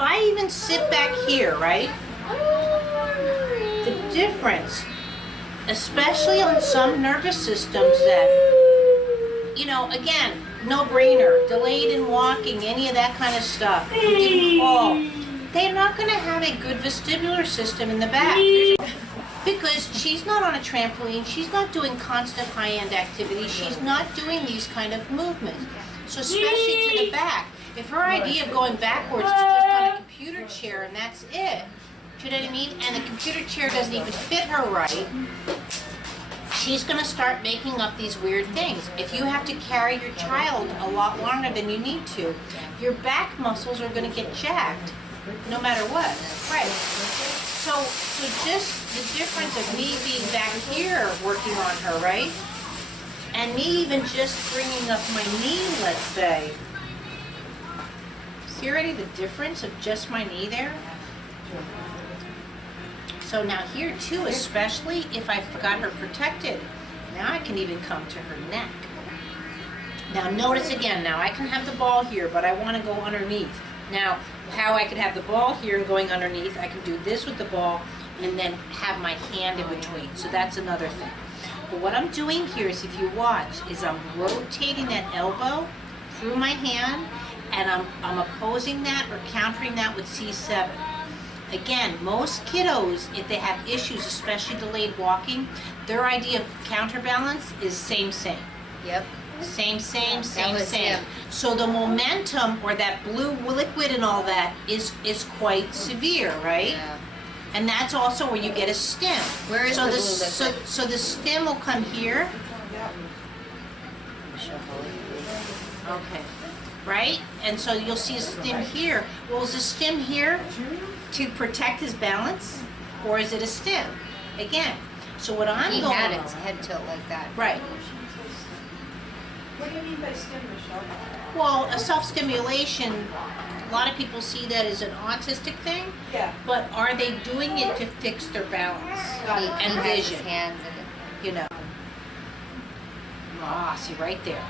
if I even sit back here, right? The difference, especially on some nervous systems that, you know, again, no brainer, delayed in walking, any of that kind of stuff, didn't fall. They're not going to have a good vestibular system in the back. Because she's not on a trampoline, she's not doing constant high-end activity, she's not doing these kind of movements. So especially to the back. If her idea of going backwards is just on a computer chair and that's it, do you know what I mean? And the computer chair doesn't even fit her right, she's going to start making up these weird things. If you have to carry your child a lot longer than you need to, your back muscles are going to get jacked, no matter what. Right. So just the difference of me being back here working on her, right? And me even just bringing up my knee, let's say. See already the difference of just my knee there? So now here too, especially if I forgot her protected, now I can even come to her neck. Now notice again, now I can have the ball here, but I want to go underneath. Now, how I could have the ball here and going underneath, I can do this with the ball and then have my hand in between. So that's another thing. But what I'm doing here is, if you watch, is I'm rotating that elbow through my hand and I'm opposing that or countering that with C7. Again, most kiddos, if they have issues, especially delayed walking, their idea of counterbalance is same. Yep. Same. So the momentum, or that blue liquid and all that, is quite severe, right? Yeah. And that's also where you get a stim. Where is so the blue liquid? So the stim will come here. Okay. Right? And so you'll see a stim here. Well, is the stim here to protect his balance? Or is it a stim? Again. So what I'm He going had on. its head tilt like that. Right. What do you mean by stim, Michelle? Well, a self-stimulation, a lot of people see that as an autistic thing, Yeah. but are they doing it to fix their balance He and has his vision? hands in it. You know. Ah, see right there.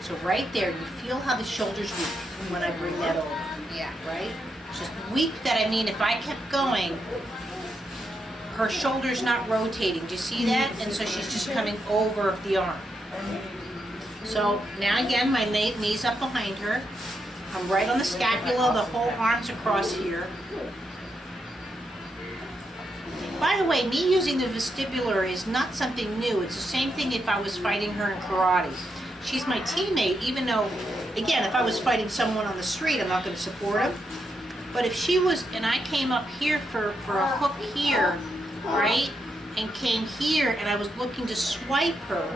So right there, you feel how the shoulders weak when I bring that over, Yeah. right? It's just weak that I mean, if I kept going, her shoulder's not rotating. Do you see that? And so she's just coming over the arm. So now again, my knee's up behind her. I'm right on the scapula, the whole arm's across here. By the way, me using the vestibular is not something new. It's the same thing if I was fighting her in karate. She's my teammate, even though, again, if I was fighting someone on the street, I'm not going to support him. But if she was, and I came up here for a hook here, right, and came here and I was looking to swipe her,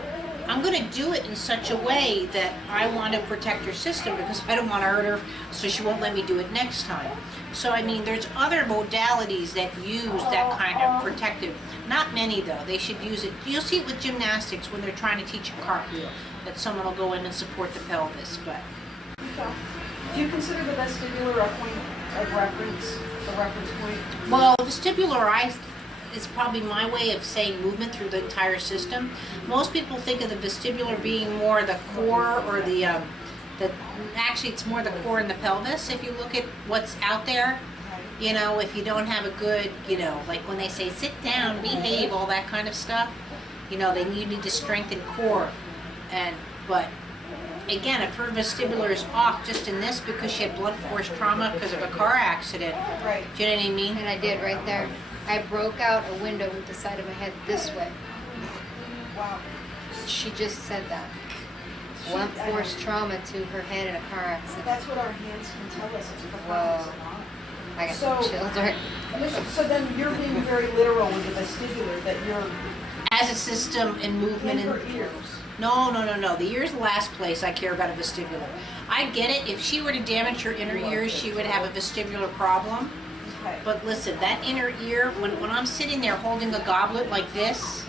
I'm going to do it in such a way that I want to protect her system because I don't want to hurt her, so she won't let me do it next time. So, I mean, there's other modalities that use that kind of protective. Not many, though. They should use it. You'll see it with gymnastics when they're trying to teach a cartwheel, that someone will go in and support the pelvis. But Do you consider the vestibular a point of reference, a reference point? well, vestibular is probably my way of saying movement through the entire system. Most people think of the vestibular being more the core or actually it's more the core and the pelvis. If you look at what's out there, you know, if you don't have a good, you know, like when they say sit down, behave, all that kind of stuff, you know, you need to strengthen core. But again, if her vestibular is off just in this because she had blunt force trauma because of a car accident, Right. do you know what I mean? And I did right there. I broke out a window with the side of my head this way. Wow. She just said that. Blunt force trauma to her head in a car accident. That's what our hands can tell us. It's Whoa. performance. I got So- chills right. So then you're being very literal with the vestibular, that you're As a system and movement in her and ears. no. The ear's the last place I care about a vestibular. I get it. If she were to damage her inner ears, she would have a vestibular problem. Okay. But listen, that inner ear, when I'm sitting there holding a goblet like this,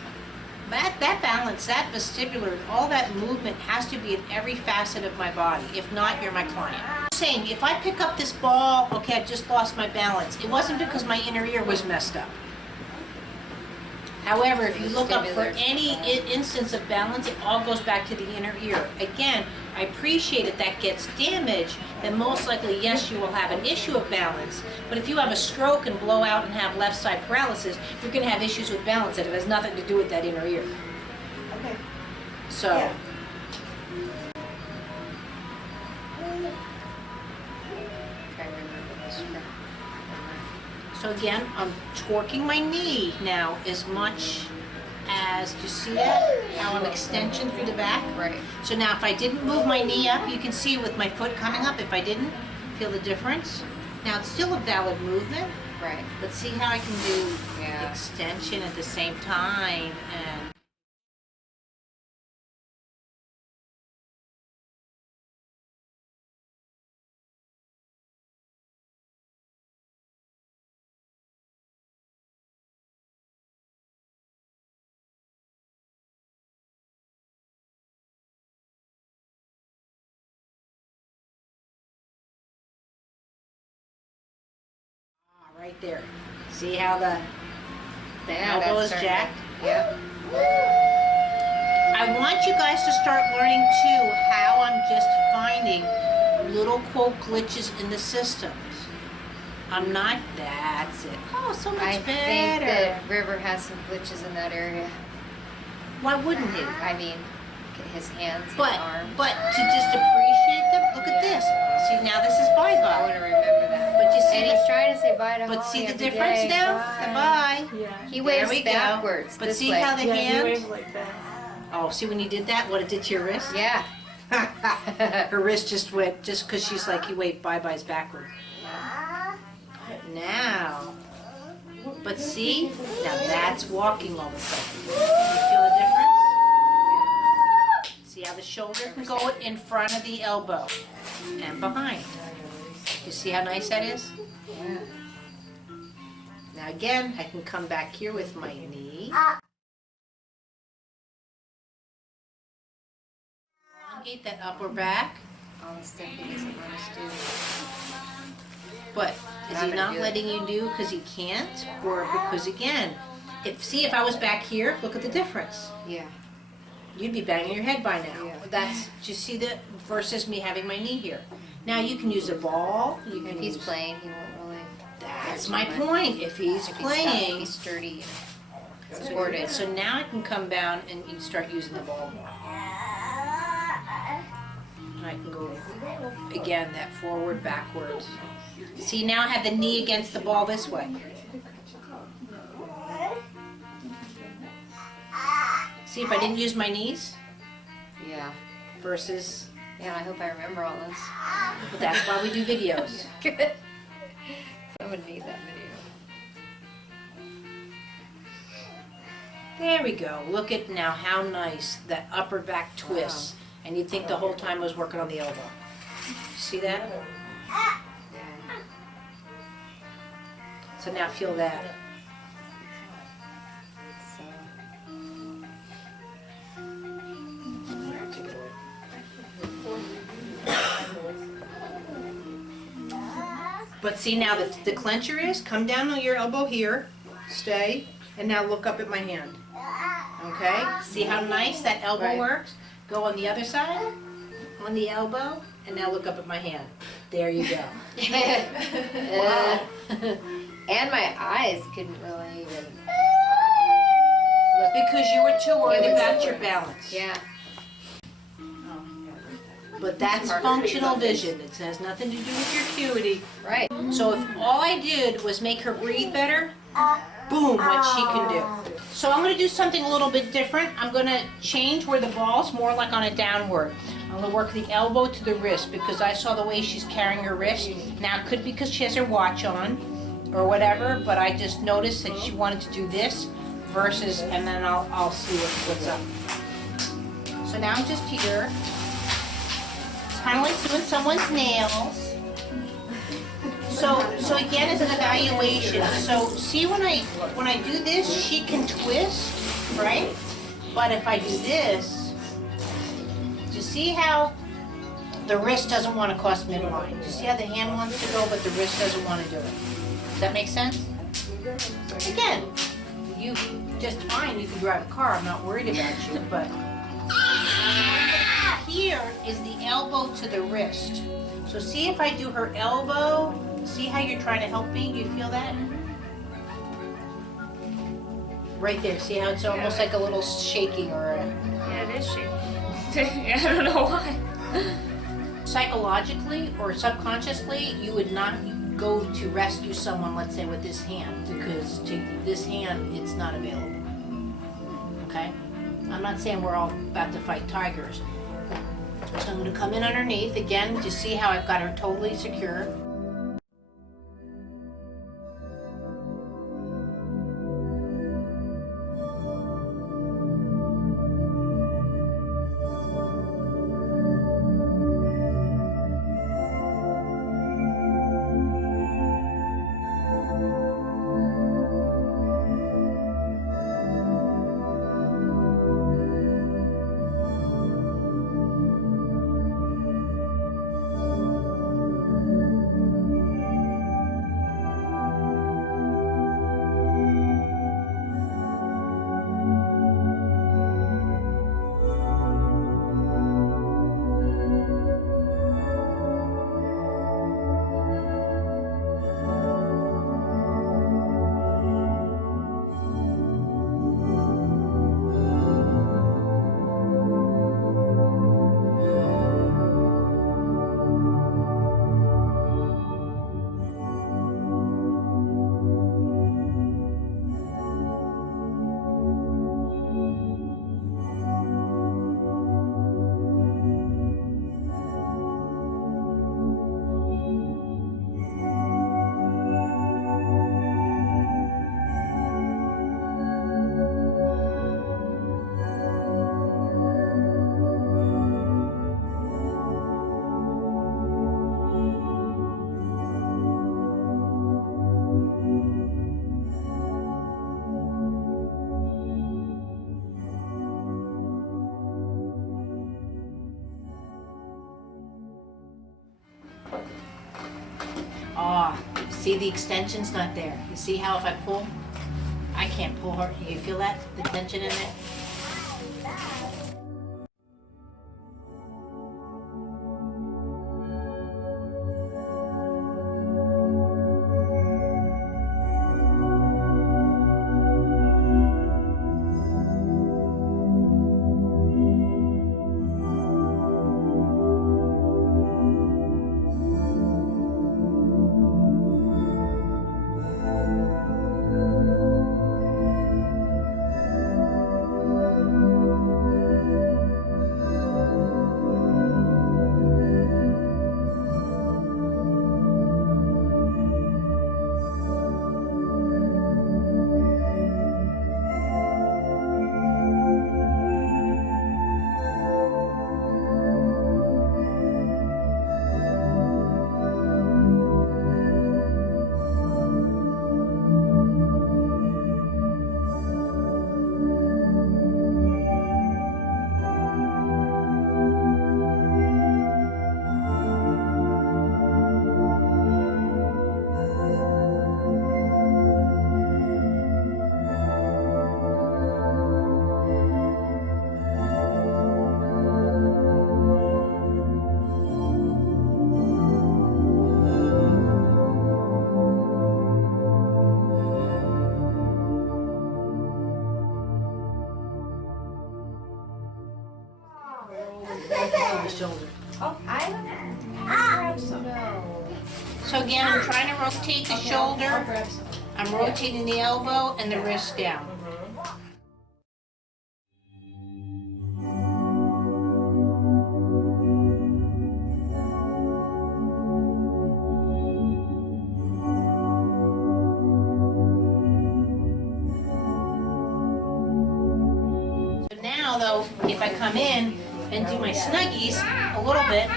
that balance, that vestibular, all that movement has to be in every facet of my body. If not, you're my client. I'm saying, if I pick up this ball, okay, I've just lost my balance. It wasn't because my inner ear was messed up. However, if you look up for Vestibular. any instance of balance, it all goes back to the inner ear. Again, I appreciate if that gets damaged, then most likely, yes, you will have an issue of balance. But if you have a stroke and blow out and have left side paralysis, you're going to have issues with balance that it has nothing to do with that inner ear. Okay. So, Yeah. Try to remember this from. so again, I'm torquing my knee now as much as, do you see that? How I'm extension through the back? Right. So now if I didn't move my knee up, you can see with my foot coming up, if I didn't, feel the difference? Now it's still a valid movement, Right. but see how I can do Yeah. extension at the same time and right there. See how the Yeah, elbow that's is starting jacked? to- Yep. I want you guys to start learning too how I'm just finding little quote glitches in the systems. I'm not, that's it. Oh, so much I better. think that River has some glitches in that area. Why wouldn't he? I mean, his hands and But arms. to just appreciate them, look at this. See, now this is I want bye-bye. to remember that. But you see And the- he's trying to say bye to But Holly see the every difference day. now? Bye. The bye. Yeah. He There waves we go. backwards. But this see way. how the Yeah, hand? you wave like that. Oh, see when you did that, what it did to your wrist? Yeah. Her wrist just went, just because she's like, you wave bye-byes backward. Now, but see, now that's walking all of a sudden. You feel the difference? See how the shoulder can go in front of the elbow and behind. You see how nice that is? Yeah. Now again, I can come back here with my knee. Elongate that upper back. All the stuff he doesn't want us to do. But is Not he gonna not do it. letting you do because he can't? Or because again, if I was back here, look at the difference. Yeah. You'd be banging your head by now. Yeah. That's, do you see that? Versus me having my knee here. Now you can use a ball. You can If he's use, playing, he won't really. that's too my much. point. If he's If he's tough, playing. he's sturdy. So, supported. so now I can come down and you start using the ball more. And I can go, again, that forward, backwards. See, now I have the knee against the ball this way. See if I didn't use my knees Yeah. versus, Yeah, I hope I remember all this. but that's why we do videos. Good. Someone need that video. There we go. Look at now how nice that upper back twist. And you'd think the whole time I was working on the elbow. See that? Yeah. So now feel that. So, But see now the clencher is, come down on your elbow here, stay, and now look up at my hand. Okay? See how nice that elbow Right. works? Go on the other side, on the elbow, and now look up at my hand. There you go. Wow. And my eyes couldn't really even. Because you were too worried It was about too your worried. balance. Yeah. But that's functional vision. It has nothing to do with your acuity. Right. So if all I did was make her breathe better, boom, what she can do. So I'm going to do something a little bit different. I'm going to change where the ball's more like on a downward. I'm going to work the elbow to the wrist because I saw the way she's carrying her wrist. Now it could be because she has her watch on or whatever, but I just noticed that she wanted to do this versus, and then I'll see what's up. So now I'm just here. It's kind of like doing someone's nails. So again, it's an evaluation. So see when I do this, she can twist, right? But if I do this, do you see how the wrist doesn't want to cross midline? Do you see how the hand wants to go, but the wrist doesn't want to do it? Does that make sense? Again, you just fine. You can drive a car. I'm not worried about you, but here is the elbow to the wrist. So see if I do her elbow. See how you're trying to help me? Do you feel that? Right there. See how it's almost like a little shaking or a... Yeah, it is shaking. I don't know why. Psychologically or subconsciously, you would not go to rescue someone, let's say, with this hand, because to this hand, it's not available. Okay? I'm not saying we're all about to fight tigers. So I'm going to come in underneath again to see how I've got her totally secure. See, the extension's not there. You see how if I pull, I can't pull her. You feel that? The tension in it? The shoulder. Oh, grab some. So again, I'm trying to rotate the I'll shoulder. grab some. I'm rotating the elbow and the wrist down. So now though, if I come in and do my snuggies a little bit,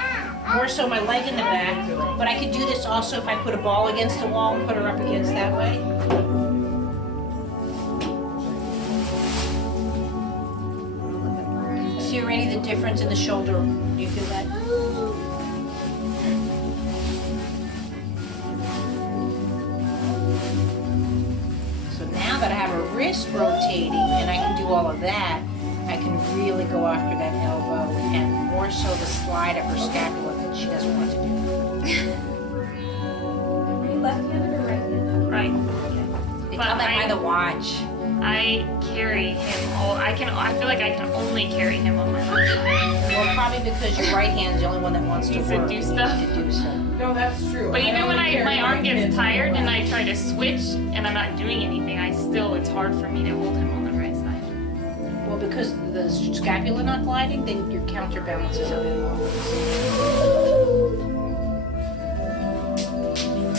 more so my leg in the back, but I could do this also if I put a ball against the wall and put her up against that way. See already the difference in the shoulder. Do you feel that? So now that I have her wrist rotating and I can do all of that, I can really go after that elbow and more so the slide of her scapula that she doesn't want to do. Were you left-handed or right-handed? Right. They But tell that by I- the watch. I carry him all. I feel like I can only carry him on my left side. Well, probably because your right hand's the only one that wants to Needs to work. do and stuff. you need to do stuff. No, that's true. But even when only carry my arm my gets kids tired on the and I left. try to switch and I'm not doing anything, it's hard for me to hold him on the right side. Well, because the scapula not gliding, then your counterbalances a bit more.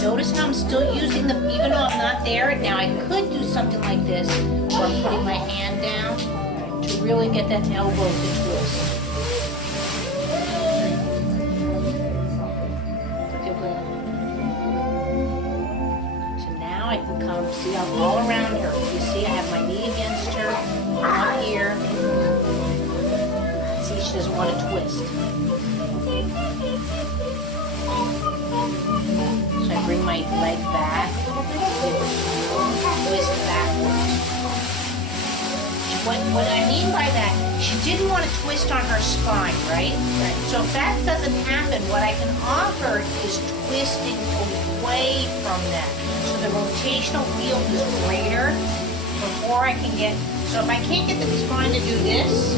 Notice how I'm still using the, even though I'm not there, now I could do something like this, where I'm putting my hand down to really get that elbow to twist. Feel good? So now I can come, see I'm all around her. You see I have my knee against her, I'm up here. See, she doesn't want to twist. So I bring my leg back a little bit, twist backwards. What I mean by that, she didn't want to twist on her spine, right? So if that doesn't happen, what I can offer is twisting away from that. So the rotational field is greater before I can get, so if I can't get the spine to do this,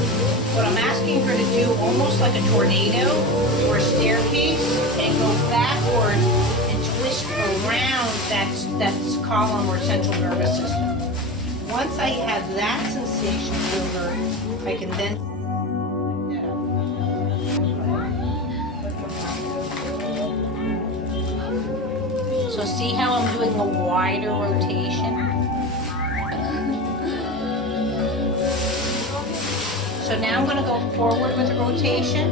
what I'm asking her to do, almost like a tornado or a staircase, and go backwards and twist around that column or central nervous system. Once I have that sensation to her, I can then. So see how I'm doing a wider rotation? So now I'm going to go forward with the rotation.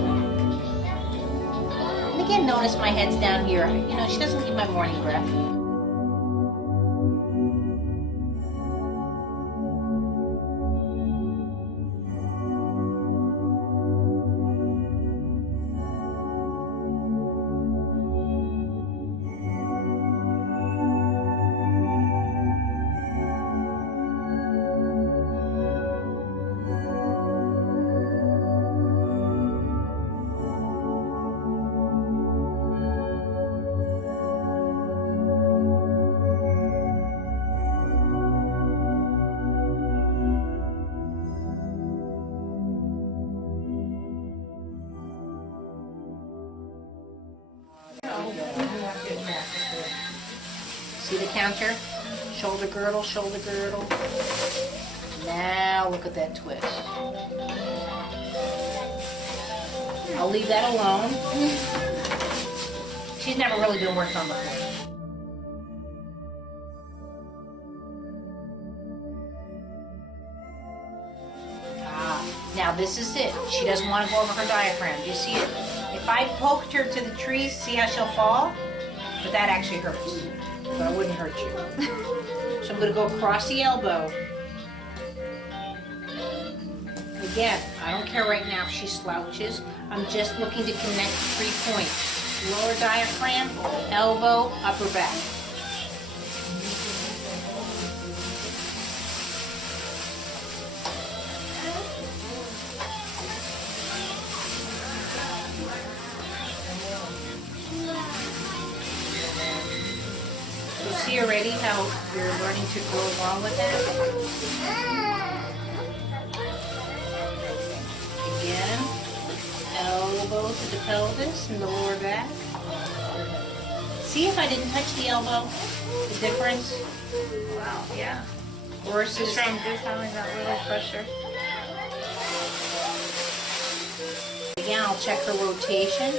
And again, notice my head's down here. You know, she doesn't need my morning breath. See the counter? Shoulder girdle, shoulder girdle. Now look at that twist. I'll leave that alone. She's never really been worked on before. Now this is it. She doesn't want to go over her diaphragm. Do you see it? If I poked her to the trees, see how she'll fall? But that actually hurts. But I wouldn't hurt you. So I'm going to go across the elbow. Again, I don't care right now if she slouches. I'm just looking to connect 3 points. Lower diaphragm, elbow, upper back. You see already how you're learning to go along with that? Again, elbow to the pelvis and the lower back. See if I didn't touch the elbow, the difference Wow, yeah. versus. Just from just having that little pressure. Again, I'll check her rotation.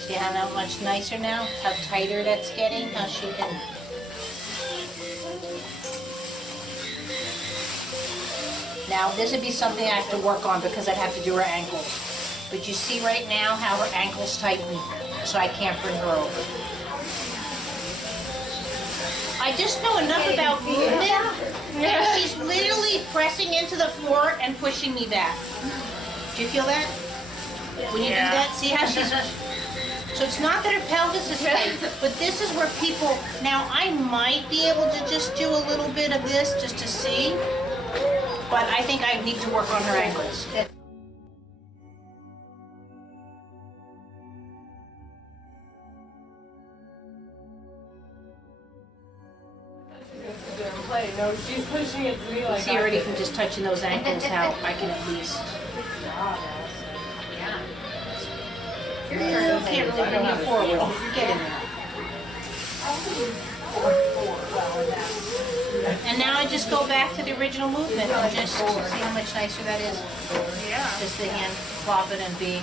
See how much nicer now? How tighter that's getting? How she can. Now, this would be something I have to work on because I'd have to do her ankles. But you see right now how her ankles tighten, so I can't bring her over. I just know enough about movement. And she's literally pressing into the floor and pushing me back. Do you feel that? When you do Yeah. that, see how she's. So it's not that her pelvis is tight, but this is where people, now I might be able to just do a little bit of this just to see, but I think I need to work on her ankles. No, she's pushing it to me like See already from just touching those ankles how I can at least. Yeah. You can't really bring you forward. You're getting there. And now I just go back to the original movement and just see how much nicer that is. Yeah. Just the hand flopping and being.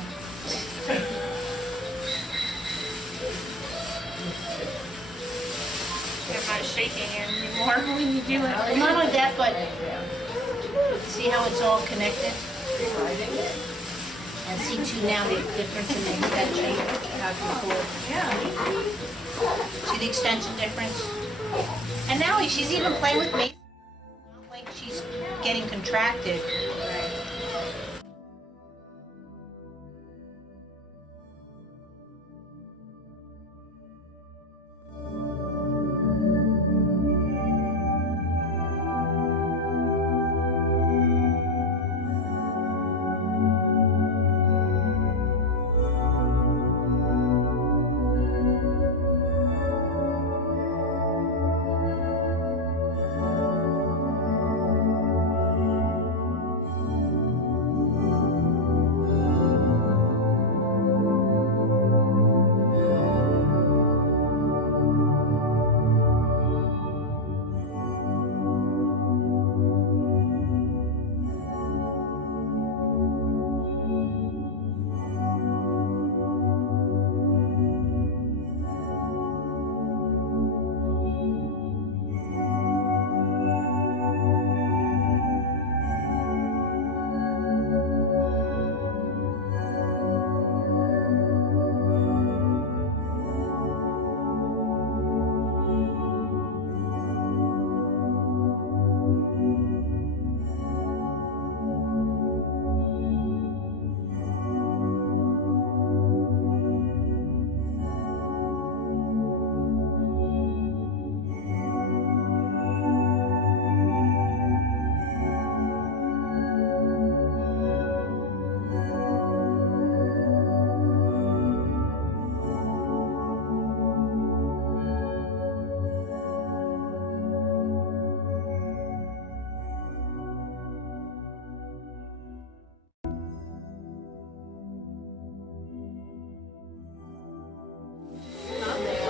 You're not shaking anymore when you do it. Well, not only that, but see how it's all connected? And see too now the difference in the extension. How it can pull. Yeah. See the extension difference? And now she's even playing with me. Not like she's getting contracted.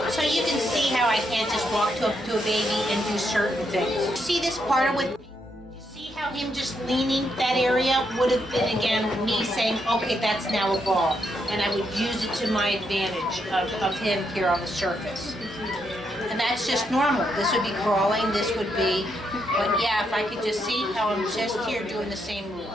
So you can see how I can't just walk to a baby and do certain things. See this part with, you see how him just leaning that area would have been again me saying, okay, that's now a ball. And I would use it to my advantage of him here on the surface. And that's just normal. This would be crawling, this would be, but yeah, if I could just see how I'm just here doing the same move.